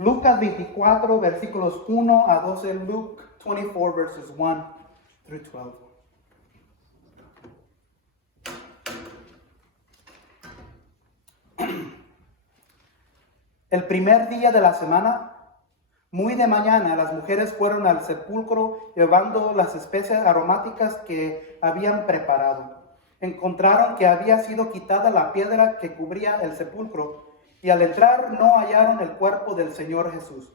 Lucas 24, versículos 1 a 12. Luke 24, verses 1 through 12. El primer día de la semana, muy de mañana, las mujeres fueron al sepulcro llevando las especias aromáticas que habían preparado. Encontraron que había sido quitada la piedra que cubría el sepulcro y al entrar no hallaron el cuerpo del Señor Jesús.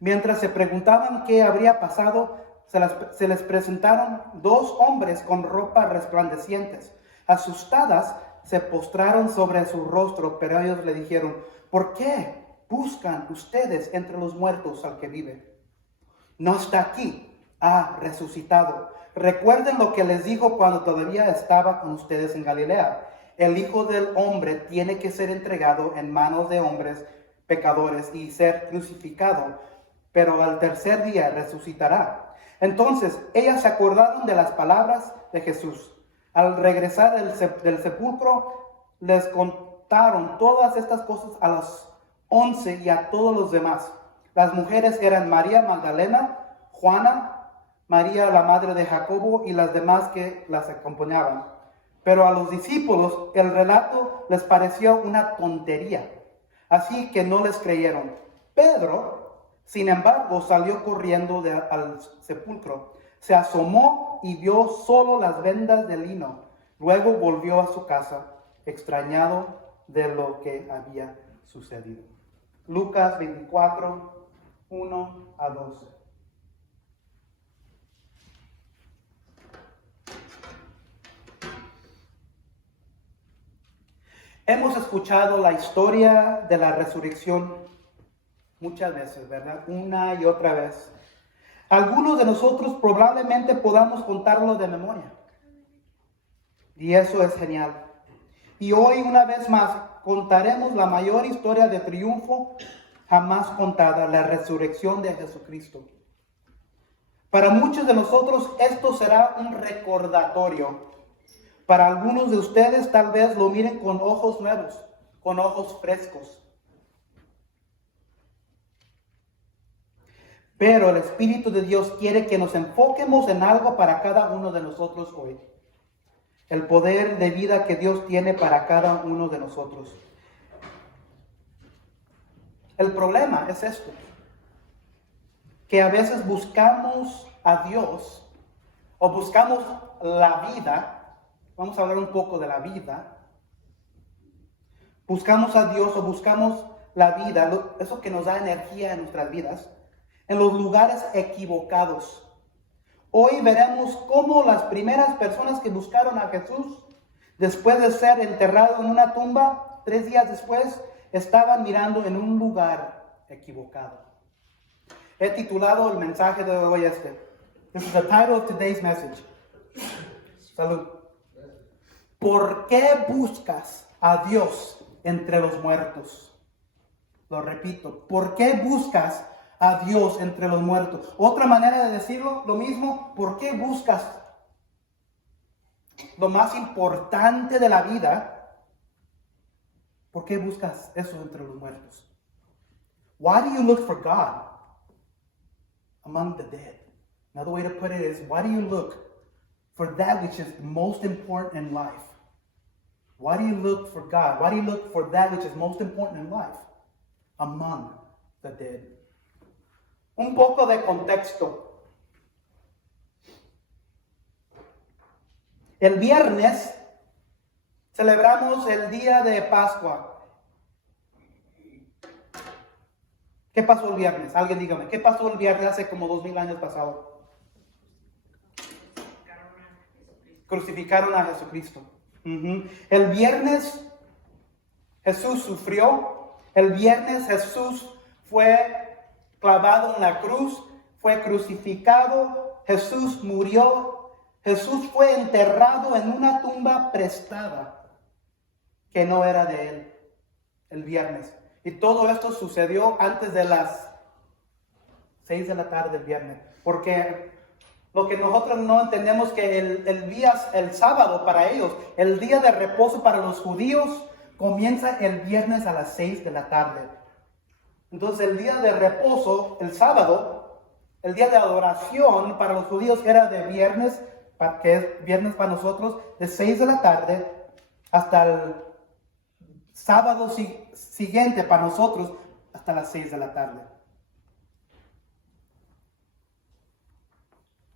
Mientras se preguntaban qué habría pasado, se les presentaron dos hombres con ropas resplandecientes. Asustadas, se postraron sobre su rostro, pero ellos le dijeron: ¿por qué buscan ustedes entre los muertos al que vive? No está aquí, ha resucitado. Recuerden lo que les dijo cuando todavía estaba con ustedes en Galilea. El Hijo del Hombre tiene que ser entregado en manos de hombres pecadores y ser crucificado, pero al tercer día resucitará. Entonces ellas se acordaron de las palabras de Jesús. Al regresar del sepulcro, les contaron todas estas cosas a las 11 y a todos los demás. Las mujeres eran María Magdalena, Juana, María la madre de Jacobo y las demás que las acompañaban. Pero a los discípulos el relato les pareció una tontería, así que no les creyeron. Pedro, sin embargo, salió corriendo al sepulcro. Se asomó y vio solo las vendas de lino. Luego volvió a su casa, extrañado de lo que había sucedido. Lucas 24, 1 a 12. Hemos escuchado la historia de la resurrección muchas veces, ¿verdad? Una y otra vez. Algunos de nosotros probablemente podamos contarlo de memoria. Y eso es genial. Y hoy, una vez más, contaremos la mayor historia de triunfo jamás contada, la resurrección de Jesucristo. Para muchos de nosotros esto será un recordatorio. Para algunos de ustedes tal vez lo miren con ojos nuevos, con ojos frescos. Pero el Espíritu de Dios quiere que nos enfoquemos en algo para cada uno de nosotros hoy. El poder de vida que Dios tiene para cada uno de nosotros. El problema es esto, que a veces buscamos a Dios o buscamos la vida. Vamos a hablar un poco de la vida. Buscamos a Dios o buscamos la vida, eso que nos da energía en nuestras vidas, en los lugares equivocados. Hoy veremos cómo las primeras personas que buscaron a Jesús, después de ser enterrado en una tumba, 3 días después, estaban mirando en un lugar equivocado. He titulado el mensaje de hoy This is the title of today's message. Salud. ¿Por qué buscas a Dios entre los muertos? Lo repito, ¿por qué buscas a Dios entre los muertos? Otra manera de decirlo, lo mismo, ¿por qué buscas lo más importante de la vida? ¿Por qué buscas eso entre los muertos? Why do you look for God among the dead? Another way to put it is, why do you look for that which is most important in life? Why do you look for God? Why do you look for that which is most important in life among the dead? Un poco de contexto. El viernes celebramos el día de Pascua. ¿Qué pasó el viernes? Alguien dígame, ¿qué pasó el viernes hace como 2000 años pasado? Crucificaron a Jesucristo. El viernes Jesús sufrió. El viernes Jesús fue clavado en la cruz, fue crucificado, Jesús murió, Jesús fue enterrado en una tumba prestada que no era de él el viernes. Y todo esto sucedió antes de las 6 de la tarde del viernes, porque lo que nosotros no entendemos que el sábado para ellos, el día de reposo para los judíos, comienza el viernes a las 6 de la tarde. Entonces el día de reposo, el sábado, el día de adoración para los judíos era de viernes, que es viernes para nosotros, de 6 de la tarde hasta el sábado siguiente para nosotros, hasta las 6 de la tarde.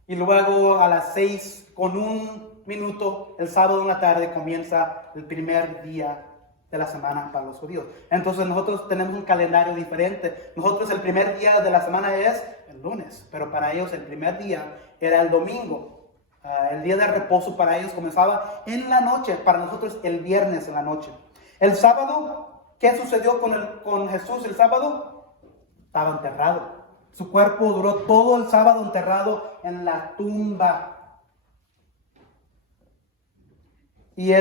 Y luego a las 6 con 1 minuto, el sábado en la tarde comienza el primer día de la semana para los judíos. Entonces nosotros tenemos un calendario diferente. Nosotros el primer día de la semana es el lunes, pero para ellos el primer día era el domingo. El día de reposo para ellos comenzaba en la noche, para nosotros el viernes en la noche. El sábado, ¿qué sucedió con Jesús el sábado? Estaba enterrado. Su cuerpo duró todo el sábado enterrado en la tumba. Y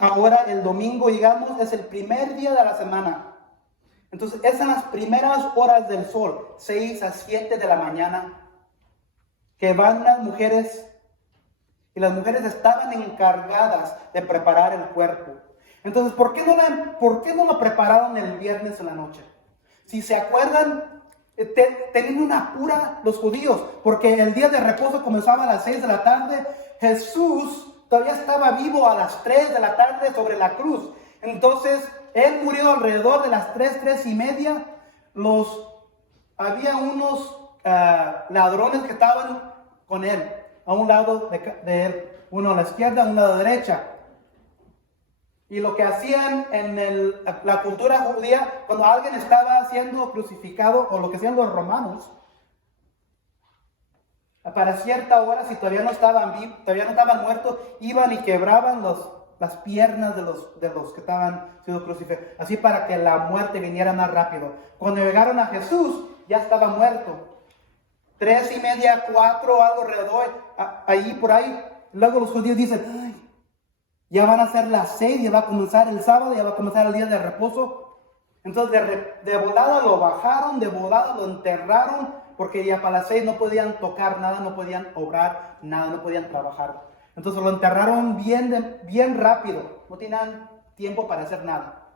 ahora el domingo, digamos, es el primer día de la semana. Entonces, es en las primeras horas del sol, 6 a 7 de la mañana, que van las mujeres, y las mujeres estaban encargadas de preparar el cuerpo. Entonces, ¿por qué no lo prepararon el viernes en la noche? Si se acuerdan, tenían una apura los judíos, porque el día de reposo comenzaba a las 6 de la tarde. Jesús todavía estaba vivo a las 3 de la tarde sobre la cruz. Entonces, Él murió alrededor de las 3:30. Había unos ladrones que estaban con Él, a un lado de Él, uno a la izquierda, uno a la derecha. Y lo que hacían en la cultura judía, cuando alguien estaba siendo crucificado, o lo que hacían los romanos, para cierta hora, si todavía no estaban muertos, iban y quebraban las piernas de los que estaban siendo crucificados, así para que la muerte viniera más rápido. Cuando llegaron a Jesús, ya estaba muerto. 3:30, 4, algo alrededor, por ahí. Luego los judíos dicen, ay, ya van a ser las 6, ya va a comenzar el sábado, ya va a comenzar el día de reposo. Entonces de volada lo bajaron, de volada lo enterraron, porque ya para las 6 no podían tocar nada, no podían obrar nada, no podían trabajar. Entonces lo enterraron bien rápido, no tenían tiempo para hacer nada.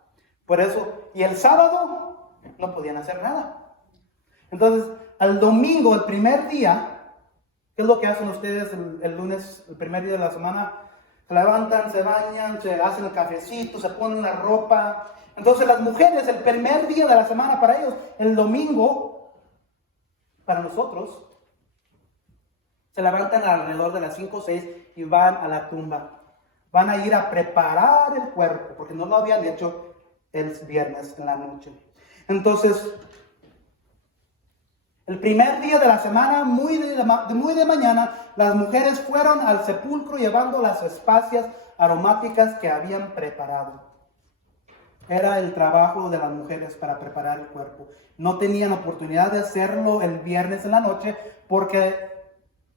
Por eso, y el sábado no podían hacer nada. Entonces, al domingo, el primer día, ¿qué es lo que hacen ustedes el lunes, el primer día de la semana? Se levantan, se bañan, se hacen el cafecito, se ponen la ropa. Entonces las mujeres, el primer día de la semana para ellos, el domingo, para nosotros, se levantan alrededor de las 5 o 6 y van a la tumba. Van a ir a preparar el cuerpo, porque no lo habían hecho el viernes en la noche. Entonces, el primer día de la semana, muy de mañana, las mujeres fueron al sepulcro llevando las especias aromáticas que habían preparado. Era el trabajo de las mujeres para preparar el cuerpo. No tenían oportunidad de hacerlo el viernes en la noche porque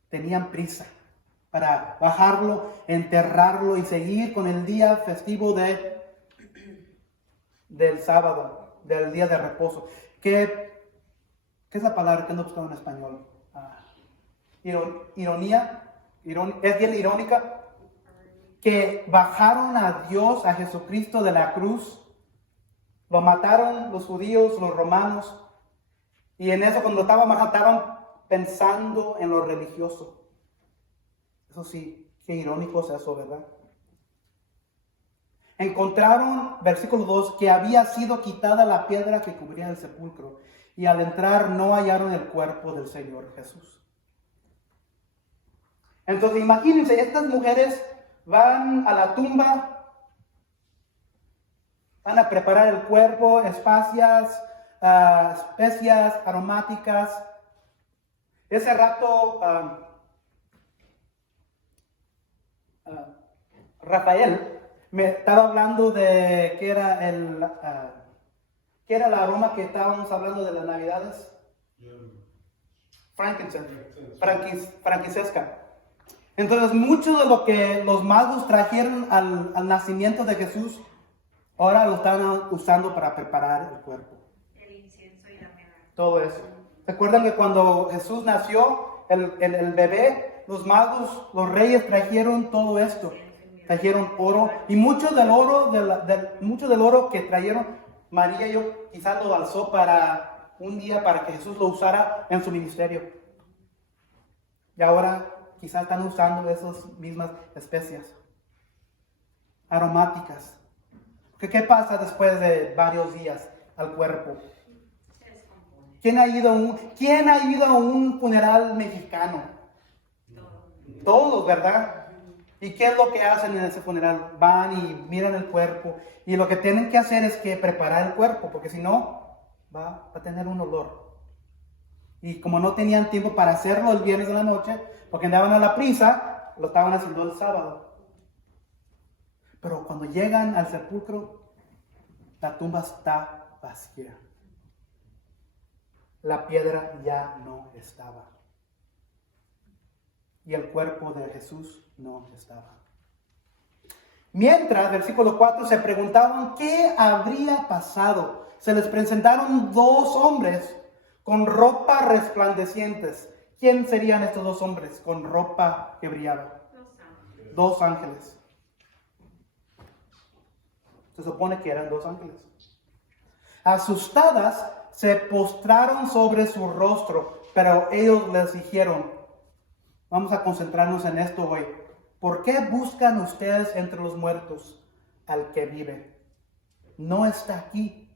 tenían prisa para bajarlo, enterrarlo y seguir con el día festivo del sábado, del día de reposo. ¿Qué es la palabra que ando buscando en español? Ironía. Es bien irónica que bajaron a Dios, a Jesucristo de la cruz. Lo mataron los judíos, los romanos. Y en eso, cuando estaban pensando en lo religioso. Eso sí, qué irónico es eso, ¿verdad? Encontraron, versículo 2, que había sido quitada la piedra que cubría el sepulcro. Y al entrar no hallaron el cuerpo del Señor Jesús. Entonces imagínense, estas mujeres van a la tumba, van a preparar el cuerpo, especias aromáticas. Ese rato, Rafael me estaba hablando de qué era el aroma que estábamos hablando de las Navidades. Frankincense. Entonces, mucho de lo que los magos trajeron al nacimiento de Jesús, ahora lo están usando para preparar el cuerpo. El incienso y la mirra. Todo eso. ¿Se acuerdan que cuando Jesús nació, el bebé, los magos, los reyes trajeron todo esto? Trajeron oro. Y mucho del oro que trajeron, María quizás lo alzó para un día para que Jesús lo usara en su ministerio. Y ahora quizás están usando esas mismas especias aromáticas. ¿Qué pasa después de varios días al cuerpo? Se descompone. ¿Quién ha ido a un funeral mexicano? Todo. Todos, ¿verdad? ¿Y qué es lo que hacen en ese funeral? Van y miran el cuerpo. Y lo que tienen que hacer es que preparar el cuerpo, porque si no, va a tener un olor. Y como no tenían tiempo para hacerlo el viernes de la noche, porque andaban a la prisa, lo estaban haciendo el sábado. Pero cuando llegan al sepulcro, la tumba está vacía. La piedra ya no estaba. Y el cuerpo de Jesús no estaba. Mientras, versículo 4, se preguntaban qué habría pasado. Se les presentaron dos hombres con ropa resplandecientes. ¿Quién serían estos dos hombres con ropa que brillaba? Los ángeles. Dos ángeles. Se supone que eran dos ángeles. Asustadas, se postraron sobre su rostro, pero ellos les dijeron, vamos a concentrarnos en esto hoy. ¿Por qué buscan ustedes entre los muertos al que vive? No está aquí,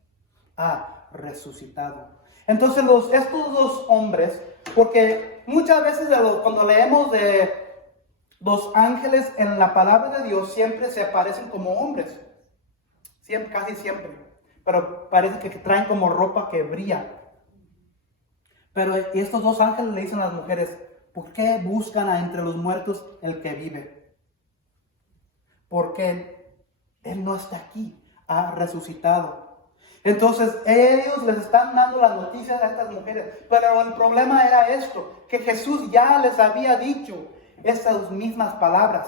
ha resucitado. Entonces estos dos hombres, porque muchas veces cuando leemos de los ángeles en la palabra de Dios, siempre se aparecen como hombres. Siempre, casi siempre. Pero parece que traen como ropa que brilla. Pero estos dos ángeles le dicen a las mujeres, ¿por qué buscan entre los muertos el que vive? Porque Él no está aquí, ha resucitado. Entonces ellos les están dando las noticias a estas mujeres. Pero el problema era esto, que Jesús ya les había dicho estas mismas palabras.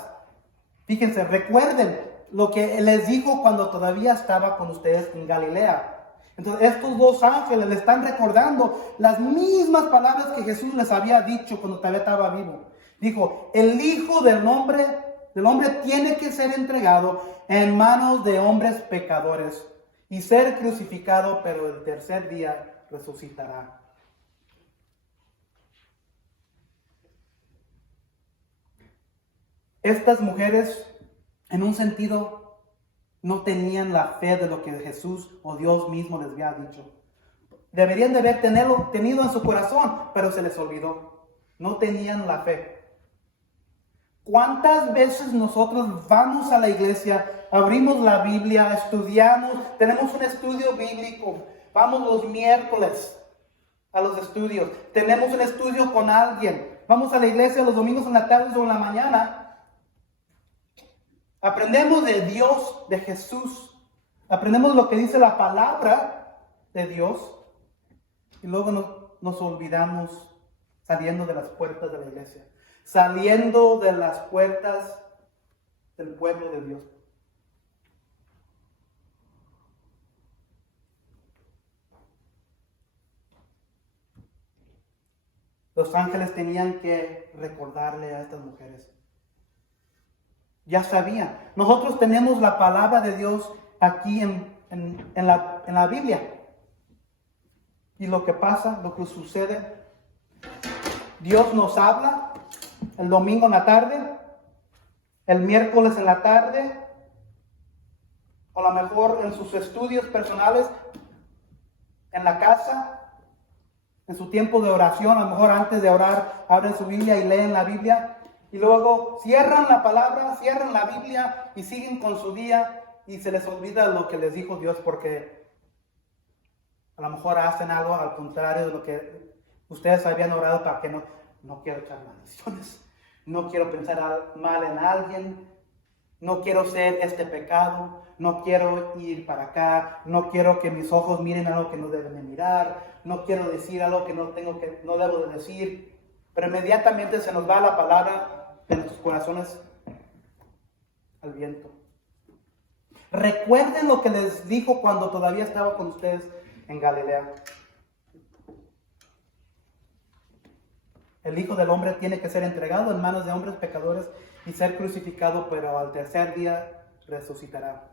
Fíjense, recuerden lo que les dijo cuando todavía estaba con ustedes en Galilea. Entonces estos dos ángeles le están recordando las mismas palabras que Jesús les había dicho cuando todavía estaba vivo. Dijo, el Hijo del hombre tiene que ser entregado en manos de hombres pecadores y ser crucificado, pero el tercer día resucitará. Estas mujeres, en un sentido, no tenían la fe de lo que Jesús o Dios mismo les había dicho. Deberían de haber tenido en su corazón, pero se les olvidó. No tenían la fe. ¿Cuántas veces nosotros vamos a la iglesia, abrimos la Biblia, estudiamos, tenemos un estudio bíblico, vamos los miércoles a los estudios, tenemos un estudio con alguien, vamos a la iglesia los domingos en la tarde o en la mañana? Aprendemos de Dios, de Jesús. Aprendemos lo que dice la palabra de Dios. Y luego nos olvidamos saliendo de las puertas de la iglesia. Saliendo de las puertas del pueblo de Dios. Los ángeles tenían que recordarle a estas mujeres. Ya sabían. Nosotros tenemos la palabra de Dios aquí en la Biblia. Y lo que pasa, lo que sucede, Dios nos habla el domingo en la tarde, el miércoles en la tarde, o a lo mejor en sus estudios personales, en la casa, en su tiempo de oración, a lo mejor antes de orar, abren su Biblia y leen la Biblia. Y luego cierran la palabra, cierran la Biblia y siguen con su día y se les olvida lo que les dijo Dios porque a lo mejor hacen algo al contrario de lo que ustedes habían orado para que no quiero echar maldiciones, no quiero pensar mal en alguien, no quiero hacer este pecado, no quiero ir para acá, no quiero que mis ojos miren algo que no deben de mirar, no quiero decir algo que no debo de decir. Pero inmediatamente se nos va la palabra de nuestros corazones al viento. Recuerden lo que les dijo cuando todavía estaba con ustedes en Galilea. El Hijo del Hombre tiene que ser entregado en manos de hombres pecadores y ser crucificado, pero al tercer día resucitará.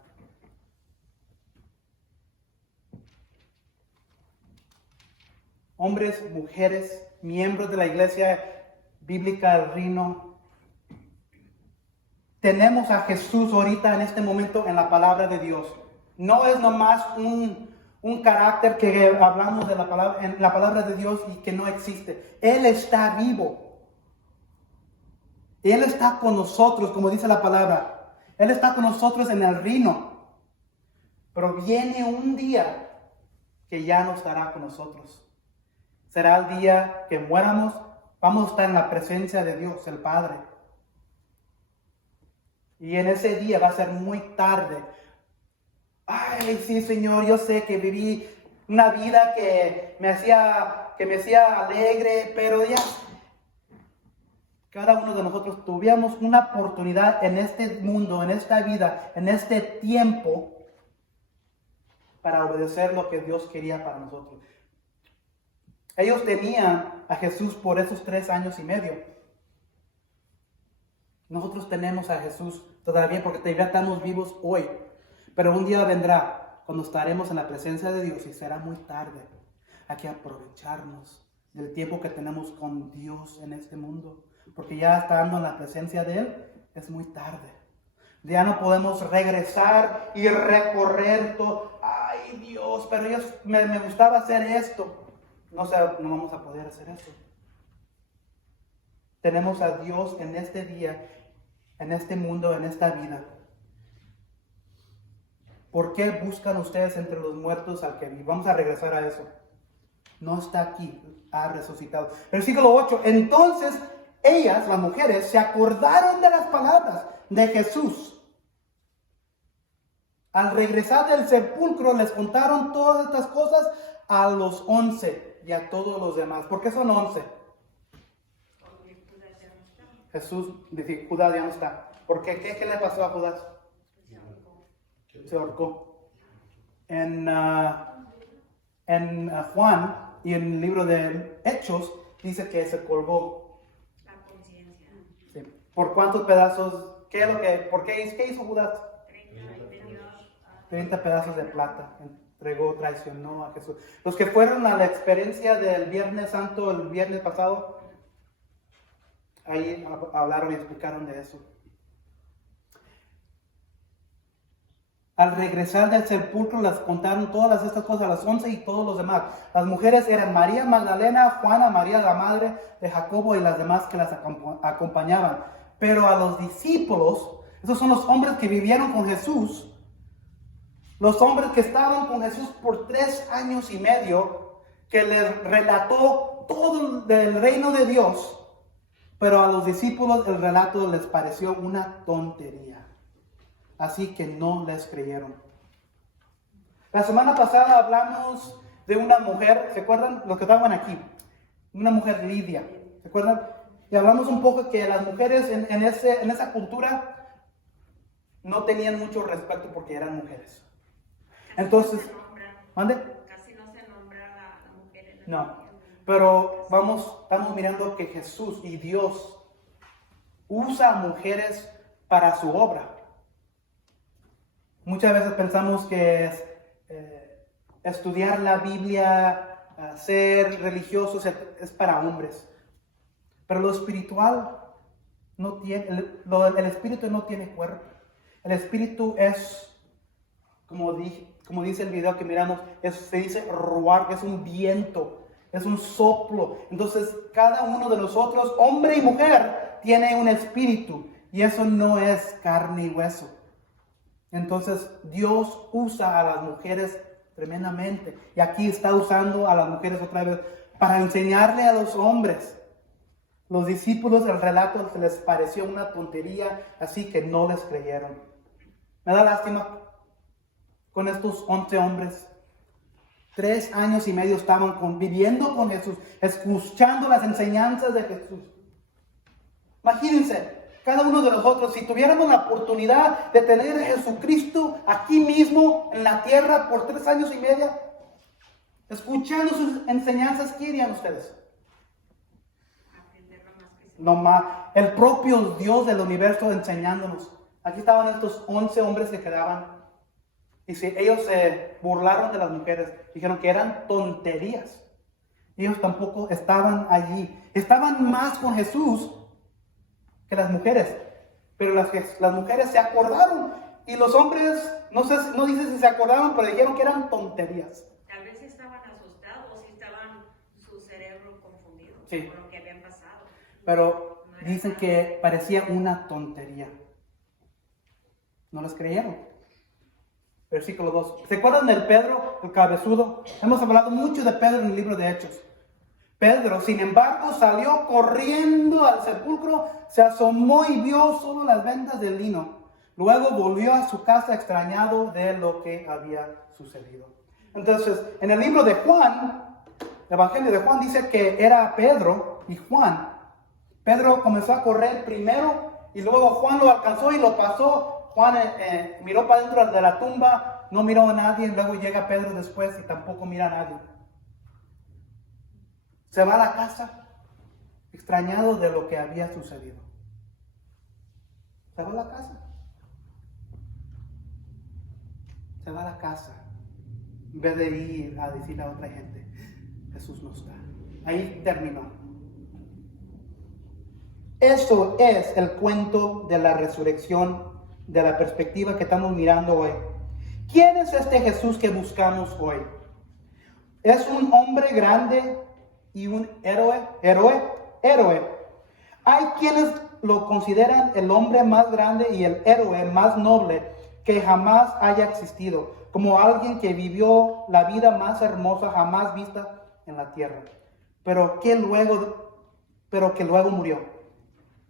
hombres, mujeres, miembros de la iglesia bíblica del Reino, tenemos a Jesús ahorita en este momento en la palabra de Dios. No es nomás un carácter que hablamos de la palabra, en la palabra de Dios y que no existe. Él está vivo. Él está con nosotros, como dice la palabra. Él está con nosotros en el reino. Pero viene un día que ya no estará con nosotros. Será el día que muéramos. Vamos a estar en la presencia de Dios, el Padre. Y en ese día va a ser muy tarde. Ay, sí, Señor, yo sé que viví una vida que me hacía alegre, pero ya cada uno de nosotros tuvimos una oportunidad en este mundo, en esta vida, en este tiempo, para obedecer lo que Dios quería para nosotros. Ellos tenían a Jesús por esos 3 años y medio. Nosotros tenemos a Jesús todavía porque todavía estamos vivos hoy. Pero un día vendrá cuando estaremos en la presencia de Dios y será muy tarde. Hay que aprovecharnos del tiempo que tenemos con Dios en este mundo. Porque ya estando en la presencia de Él es muy tarde. Ya no podemos regresar y recorrer todo. Ay, Dios, pero me gustaba hacer esto. No vamos a poder hacer eso. Tenemos a Dios en este día, en este mundo, en esta vida. ¿Por qué buscan ustedes entre los muertos al que vive? Vamos a regresar a eso. No está aquí, ha resucitado. Versículo 8. Entonces ellas, las mujeres, se acordaron de las palabras de Jesús. Al regresar del sepulcro les contaron todas estas cosas a los 11 y a todos los demás. ¿Por qué son 11? Porque Judas ya no está. Jesús dice, Judas ya no está. ¿Por qué? ¿Qué le pasó a Judas? Se ahorcó. Se ahorcó. En Juan y en el libro de Hechos dice que se colgó. La conciencia. Sí. ¿Por cuántos pedazos? ¿Qué hizo Judas? 30 y vendió 30 pedazos de plata. Entregó, traicionó a Jesús. Los que fueron a la experiencia del Viernes Santo el viernes pasado, ahí hablaron y explicaron de eso. Al regresar del sepulcro les contaron todas estas cosas a las 11 y todos los demás. Las mujeres eran María Magdalena, Juana, María la madre de Jacobo y las demás que las acompañaban. Pero a los discípulos, esos son los hombres que vivieron con Jesús, los hombres que estaban con Jesús por 3 años y medio, que les relató todo del reino de Dios, pero a los discípulos el relato les pareció una tontería. Así que no les creyeron. La semana pasada hablamos de una mujer, ¿se acuerdan? Los que estaban aquí. Una mujer Lidia, ¿se acuerdan? Y hablamos un poco que las mujeres en esa cultura no tenían mucho respeto porque eran mujeres. Entonces, ¿mande? Casi no se nombra la mujer en el No, pero estamos mirando que Jesús y Dios usa a mujeres para su obra. Muchas veces pensamos que es estudiar la Biblia, ser religiosos es para hombres. Pero lo espiritual no tiene, el espíritu no tiene cuerpo. El espíritu es, como dice el video que miramos, se dice ruar, que es un viento, es un soplo. Entonces cada uno de nosotros, hombre y mujer, tiene un espíritu y eso no es carne y hueso. Entonces Dios usa a las mujeres tremendamente. Y aquí está usando a las mujeres otra vez para enseñarle a los hombres. Los discípulos, el relato les pareció una tontería, así que no les creyeron. Me da lástima con estos 11 hombres. 3 años y medio estaban viviendo con Jesús, escuchando las enseñanzas de Jesús. Imagínense. Cada uno de nosotros, si tuviéramos la oportunidad de tener a Jesucristo aquí mismo en la tierra por 3 años y medio, escuchando sus enseñanzas, ¿qué harían ustedes? aprender lo más que se No más, el propio Dios del universo enseñándonos. Aquí estaban estos 11 hombres que quedaban. Y si ellos se burlaron de las mujeres, dijeron que eran tonterías. Ellos tampoco estaban allí. Estaban más con Jesús que las mujeres. Pero las mujeres se acordaron. Y los hombres, no dice si se acordaron, pero dijeron que eran tonterías. Tal vez estaban asustados y estaban su cerebro confundido Sí. por lo que habían pasado. Pero No era dicen nada. que parecía una tontería. No les creyeron. Versículo 2. ¿Se acuerdan del Pedro, el cabezudo? Hemos hablado mucho de Pedro en el libro de Hechos. Pedro, sin embargo, salió corriendo al sepulcro, se asomó y vio solo las vendas del lino. Luego volvió a su casa extrañado de lo que había sucedido. Entonces, en el libro de Juan, el Evangelio de Juan dice que era Pedro y Juan. Pedro comenzó a correr primero y luego Juan lo alcanzó y lo pasó. Juan miró para dentro de la tumba, no miró a nadie. Luego llega Pedro después y tampoco mira a nadie. Se va a la casa, extrañado de lo que había sucedido. Se va a la casa. Se va a la casa. En vez de ir a decirle a otra gente, Jesús no está. Ahí terminó. Eso es el cuento de la resurrección, de la perspectiva que estamos mirando hoy. ¿Quién es este Jesús que buscamos hoy? ¿Es un hombre grande y un héroe? Hay quienes lo consideran el hombre más grande y el héroe más noble que jamás haya existido, como alguien que vivió la vida más hermosa jamás vista en la tierra, pero que luego murió.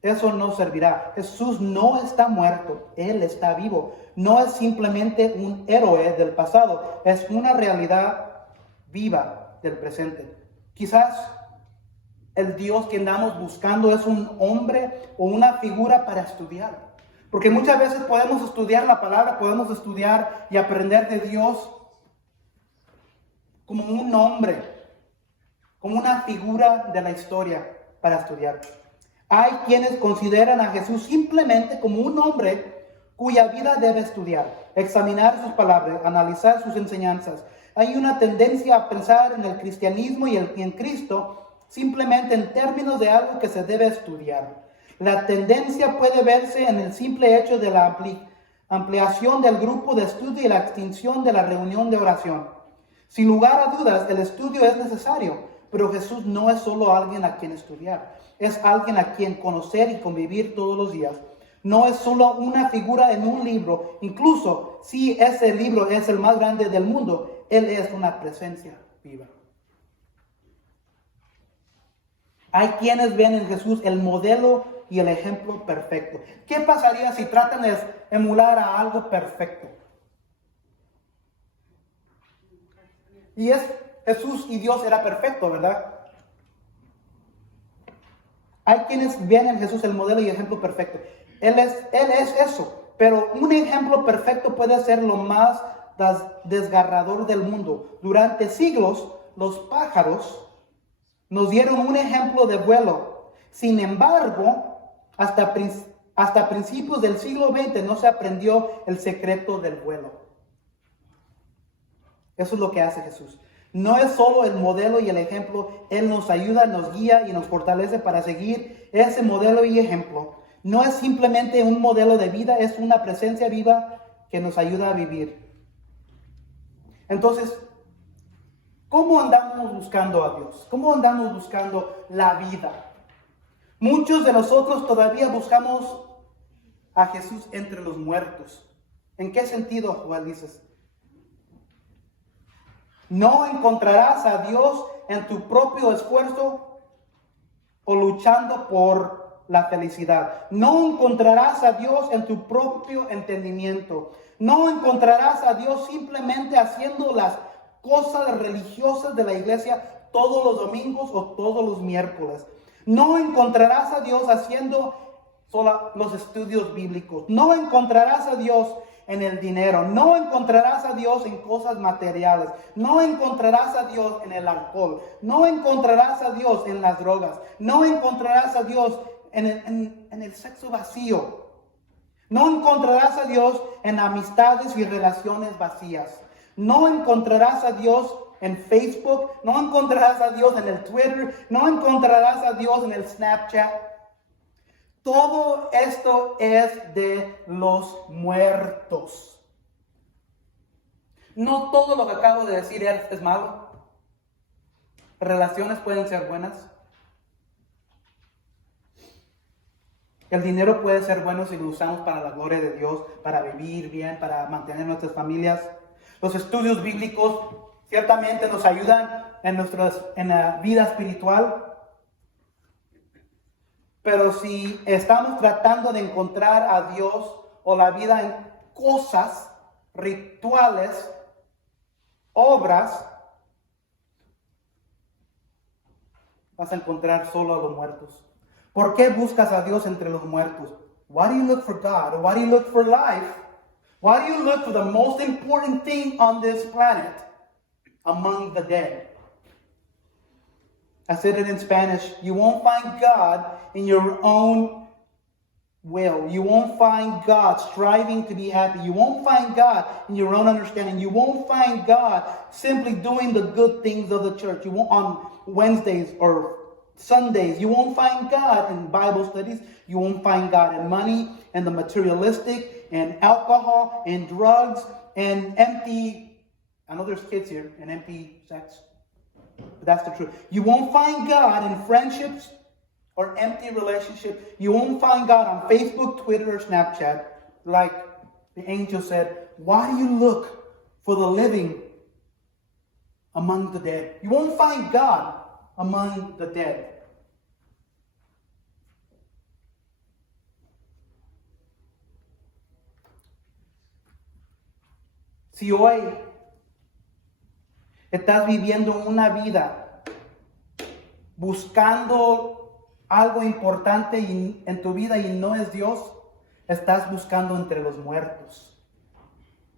Eso no servirá. Jesús no está muerto, Él está vivo. No es simplemente un héroe del pasado, es una realidad viva del presente. Quizás el Dios que andamos buscando es un hombre o una figura para estudiar. Porque muchas veces podemos estudiar la palabra, podemos estudiar y aprender de Dios como un hombre, como una figura de la historia para estudiar. Hay quienes consideran a Jesús simplemente como un hombre cuya vida debe estudiar, examinar sus palabras, analizar sus enseñanzas. Hay una tendencia a pensar en el cristianismo y en Cristo simplemente en términos de algo que se debe estudiar. La tendencia puede verse en el simple hecho de la ampliación del grupo de estudio y la extinción de la reunión de oración. Sin lugar a dudas, el estudio es necesario, pero Jesús no es solo alguien a quien estudiar, es alguien a quien conocer y convivir todos los días. No es solo una figura en un libro, incluso si ese libro es el más grande del mundo, Él es una presencia viva. Hay quienes ven en Jesús el modelo y el ejemplo perfecto. ¿Qué pasaría si tratan de emular a algo perfecto? Y Jesús y Dios era perfecto, ¿verdad? Hay quienes ven en Jesús el modelo y ejemplo perfecto. Él es eso, pero un ejemplo perfecto puede ser lo más desgarrador del mundo. Durante siglos, los pájaros nos dieron un ejemplo de vuelo. Sin embargo, hasta principios del siglo XX no se aprendió el secreto del vuelo. Eso es lo que hace Jesús. No es solo el modelo y el ejemplo, Él nos ayuda, nos guía y nos fortalece para seguir ese modelo y ejemplo. No es simplemente un modelo de vida, es una presencia viva que nos ayuda a vivir. Entonces, ¿cómo andamos buscando a Dios? ¿Cómo andamos buscando la vida? Muchos de nosotros todavía buscamos a Jesús entre los muertos. ¿En qué sentido, Joel, dices? No encontrarás a Dios en tu propio esfuerzo o luchando por la felicidad. No encontrarás a Dios en tu propio entendimiento. No encontrarás a Dios simplemente haciendo las cosas religiosas de la iglesia todos los domingos o todos los miércoles. No encontrarás a Dios haciendo solo los estudios bíblicos. No encontrarás a Dios en el dinero. No encontrarás a Dios en cosas materiales. No encontrarás a Dios en el alcohol. No encontrarás a Dios en las drogas. No encontrarás a Dios en el sexo vacío. No encontrarás a Dios en amistades y relaciones vacías. No encontrarás a Dios en Facebook, no encontrarás a Dios en el Twitter, no encontrarás a Dios en el Snapchat. Todo esto es de los muertos. No todo lo que acabo de decir es malo. Relaciones pueden ser buenas. El dinero puede ser bueno si lo usamos para la gloria de Dios, para vivir bien, para mantener nuestras familias. Los estudios bíblicos ciertamente nos ayudan en la vida espiritual. Pero si estamos tratando de encontrar a Dios o la vida en cosas, rituales, obras, vas a encontrar solo a los muertos. ¿Por qué buscas a Dios entre los muertos? Why do you look for God? Why do you look for life? Why do you look for the most important thing on this planet among the dead? I said it in Spanish. You won't find God in your own will. You won't find God striving to be happy. You won't find God in your own understanding. You won't find God simply doing the good things of the church. You won't on Wednesdays or Sundays. You won't find God in Bible studies. You won't find God in money and the materialistic and alcohol and drugs and empty. I know there's kids here and empty sex. But that's the truth. You won't find God in friendships or empty relationships. You won't find God on Facebook, Twitter, or Snapchat. Like the angel said, why do you look for the living among the dead? You won't find God among the dead. Si hoy estás viviendo una vida buscando algo importante en tu vida y no es Dios, estás buscando entre los muertos.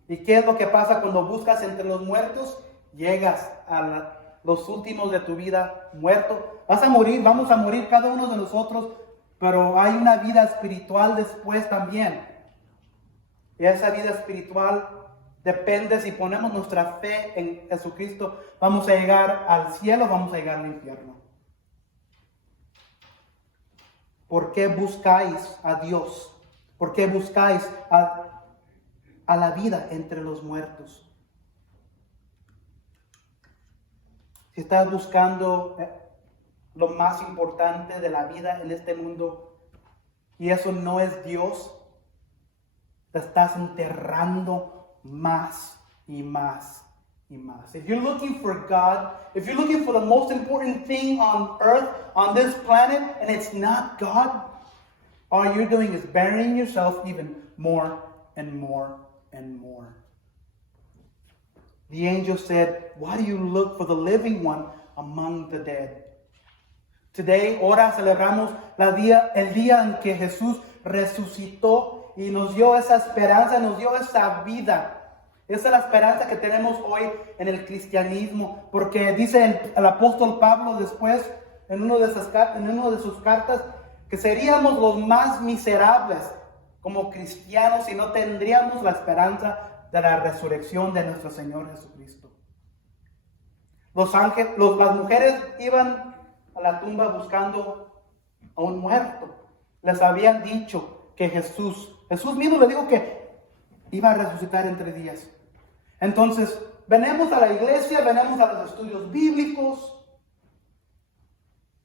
¿Y qué es lo que pasa cuando buscas entre los muertos? Llegas a los últimos de tu vida muerto. Vas a morir, vamos a morir cada uno de nosotros, pero hay una vida espiritual después también. Y esa vida espiritual depende si ponemos nuestra fe en Jesucristo, vamos a llegar al cielo, vamos a llegar al infierno. ¿Por qué buscáis a Dios? ¿Por qué buscáis a la vida entre los muertos? Si estás buscando lo más importante de la vida en este mundo y eso no es Dios, te estás enterrando más y más y más. If you're looking for God, if you're looking for the most important thing on earth, on this planet, and it's not God, all you're doing is burying yourself even more and more and more. The angel said, why do you look for the living one among the dead? Today, ahora celebramos el día en que Jesús resucitó y nos dio esa esperanza, nos dio esa vida. Esa es la esperanza que tenemos hoy en el cristianismo, porque dice el apóstol Pablo después, en una de sus cartas, que seríamos los más miserables como cristianos si no tendríamos la esperanza de la resurrección de nuestro Señor Jesucristo. Las mujeres iban a la tumba buscando a un muerto. Les habían dicho que Jesús mismo les dijo que iba a resucitar en 3 días. Entonces, venimos a la iglesia, venimos a los estudios bíblicos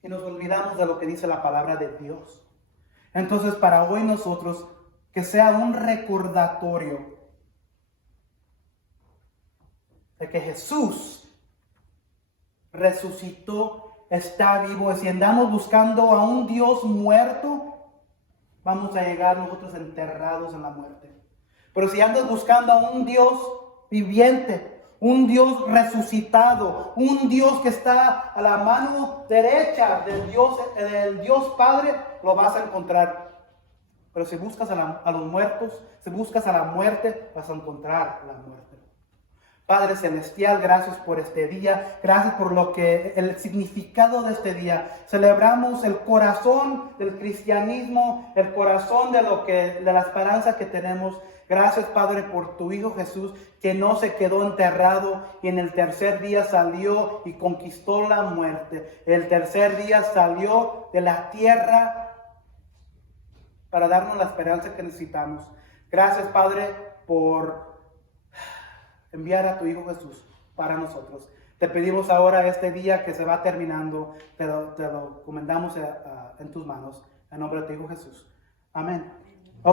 y nos olvidamos de lo que dice la palabra de Dios. Entonces, para hoy nosotros, que sea un recordatorio de que Jesús resucitó, está vivo. Y si andamos buscando a un Dios muerto, vamos a llegar nosotros enterrados en la muerte. Pero si andas buscando a un Dios viviente, un Dios resucitado, un Dios que está a la mano derecha del Dios Padre, lo vas a encontrar. Pero si buscas a los muertos, si buscas a la muerte, vas a encontrar la muerte. Padre Celestial, gracias por este día, gracias por el significado de este día. Celebramos el corazón del cristianismo, el corazón de la esperanza que tenemos. Gracias, Padre, por tu Hijo Jesús, que no se quedó enterrado y en el tercer día salió y conquistó la muerte. El tercer día salió de la tierra para darnos la esperanza que necesitamos. Gracias, Padre, por enviar a tu Hijo Jesús para nosotros. Te pedimos ahora este día que se va terminando, te lo encomendamos en tus manos. En nombre de tu Hijo Jesús. Amén.